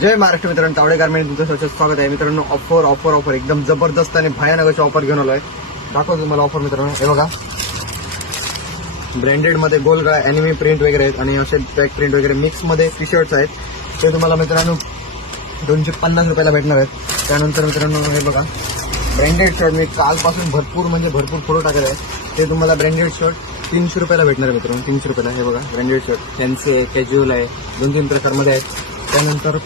जय महाराष्ट्र मित्रांनो तावडे गारमेंट तुमचं स्वच्छ स्वागत आहे. मित्रांनो ऑफर ऑफर ऑफर एकदम जबरदस्त आणि भयानक अशी ऑफर घेऊन आहे दाखवतो तुम्हाला ऑफर मित्रांनो. हे बघा. ब्रँडेडमध्ये गोल गळा अॅनिमी प्रिंट वगैरे आहेत आणि असे बॅक प्रिंट वगैरे. मिक्समध्ये टी शर्ट्स आहेत. ते तुम्हाला मित्रांनो दोनशे पन्नास रुपयाला भेटणार आहेत. त्यानंतर मित्रांनो हे बघा. ब्रँडेड शर्ट मी कालपासून भरपूर म्हणजे भरपूर फोटो टाकले आहे. ते तुम्हाला ब्रँडेड शर्ट तीनशे रुपयाला भेटणार आहे मित्रांनो. तीनशे रुपयाला हे बघा. ब्रँडेड शर्ट फॅन्सी आहे कॅज्युअल आहे. दोन तीन प्रकारमध्ये आहेत. त्यानंतर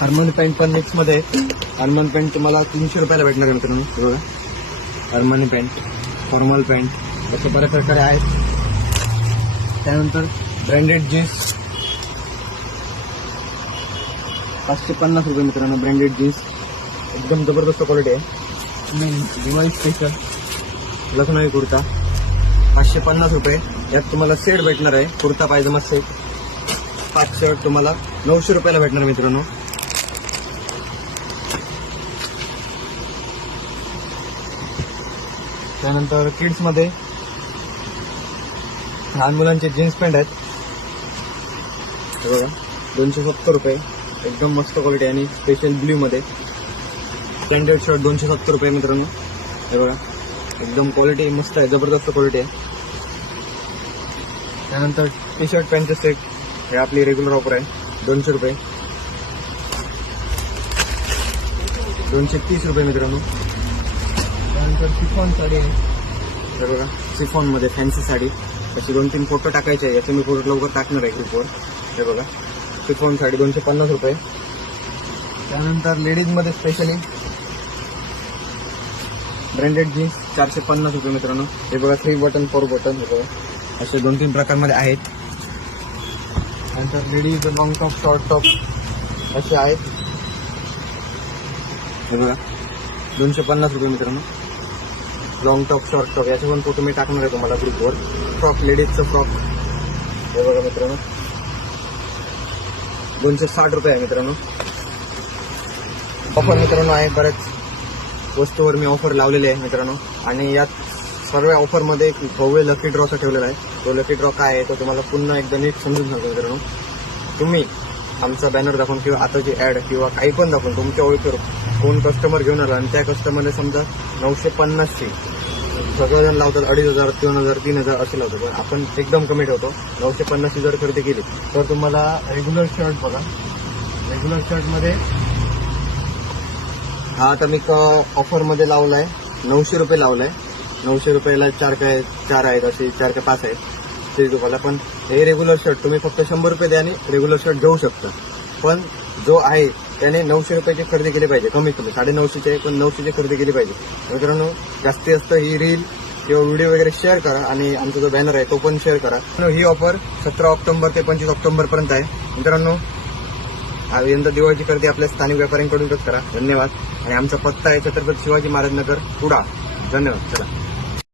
हार्मोन पॅन्ट पण मिक्समध्ये आहे हरमन पॅन्ट तुम्हाला तीनशे रुपयाला भेटणार आहे मित्रांनो. बघा. हरमनी पॅन्ट फॉर्मल पॅन्ट असे बऱ्याच प्रकारे आहेत. त्यानंतर ब्रँडेड जीन्स. पाचशे पन्नास रुपये मित्रांनो ब्रँडेड जीन्स. एकदम जबरदस्त क्वालिटी आहे. आणि दिवाळी स्पेशल लखनवी कुर्ता. पाचशे पन्नास रुपये. यात तुम्हाला सेट भेटणार आहे. कुर्ता पायजमा सेट पाच शर्ट तुम्हाला नऊशे रुपयाला भेटणार मित्रांनो. त्यानंतर किड्समध्ये लहान मुलांचे जीन्स पॅन्ट आहेत. बघा दोनशे सत्तर रुपये. एकदम मस्त क्वालिटी आणि स्पेशल ब्ल्यूमध्ये स्टँडर्ड शर्ट दोनशे सत्तर रुपये मित्रांनो. हे बघा एकदम क्वालिटी मस्त आहे जबरदस्त क्वालिटी आहे. त्यानंतर टी शर्ट पॅन्टचे सेट हे आपली रेग्युलर ऑफर आहे. दोनशे रुपये. दोनशे तीस रुपये मित्रांनो. त्यानंतर सिफॉन साडी आहे. हे बघा सिफॉनमध्ये फॅन्सी साडी. अशी दोन तीन फोटो टाकायचे आहे. याचे मी फोटो लवकर टाकणार आहे ग्रुपवर हे बघा सिफॉन साडी दोनशे पन्नास रुपये. त्यानंतर लेडीजमध्ये स्पेशली ब्रँडेड जीन्स चारशे पन्नास रुपये मित्रांनो. हे बघा थ्री बटन फोर बटन हे बघा. असे दोन तीन प्रकारमध्ये आहेत. नंतर ladies long top short top असे आहेत. हे बघा दोनशे पन्नास रुपये मित्रांनो. लॉंग टॉप शॉर्ट टॉप याचे पण फोटो मी टाकणार आहे तुम्हाला ग्रुपवर फ्रॉक लेडीजचं फ्रॉक हे बघा मित्रांनो. दोनशे साठ रुपये आहे मित्रांनो. ऑफर मित्रांनो आहे बऱ्याच वस्तूवर मी ऑफर लावलेली आहे मित्रांनो. आणि यात सर्व ऑफरमध्ये एक भव्य लकी ड्रॉचा ठेवलेला आहे. तो लकी ड्रॉ काय आहे तो तुम्हाला पुन्हा एकदा नीट समजून सांगतो मित्रांनो. तुम्ही आमचा बॅनर दाखवून किंवा आताची ॲड किंवा काही पण दाखवून तुमच्या ओळखीवर कोण कस्टमर घेऊन आला आणि त्या कस्टमरने समजा नऊशे पन्नासची सगळेजण लावतात अडीच हजार दोन हजार तीन हजार असे लावतात. पण आपण एकदम कमी ठेवतो. नऊशे पन्नासची जर खरेदी केली तर तुम्हाला रेग्युलर शर्ट बघा. रेग्युलर शर्टमध्ये हा आता मी ऑफरमध्ये लावलाय. नऊशे रुपये लावलाय. नऊशे रुपयाला चार काय चार आहेत असे चार काय पाच आहेत. ते तुम्हाला पण हे रेग्युलर शर्ट तुम्ही फक्त शंभर रुपये द्या आणि रेग्युलर शर्ट घेऊ शकता. पण जो आहे त्याने नऊशे रुपयाची खरेदी केली पाहिजे कमीत कमी. साडे नऊशेची आहे पण नऊशेची खरेदी केली पाहिजे. मित्रांनो जास्तीत जास्त ही रील किंवा व्हिडिओ वगैरे शेअर करा आणि आमचा जो बॅनर आहे तो पण शेअर करा. ही ऑफर सतरा ऑक्टोबर ते पंचवीस ऑक्टोबर पर्यंत आहे. मित्रांनो यंदा दिवाळीची खरेदी आपल्या स्थानिक व्यापाऱ्यांकडूनच करा. धन्यवाद. आणि आमचा पत्ता आहे छत्रपती शिवाजी महाराज नगर कुडा धन्यवाद. चला.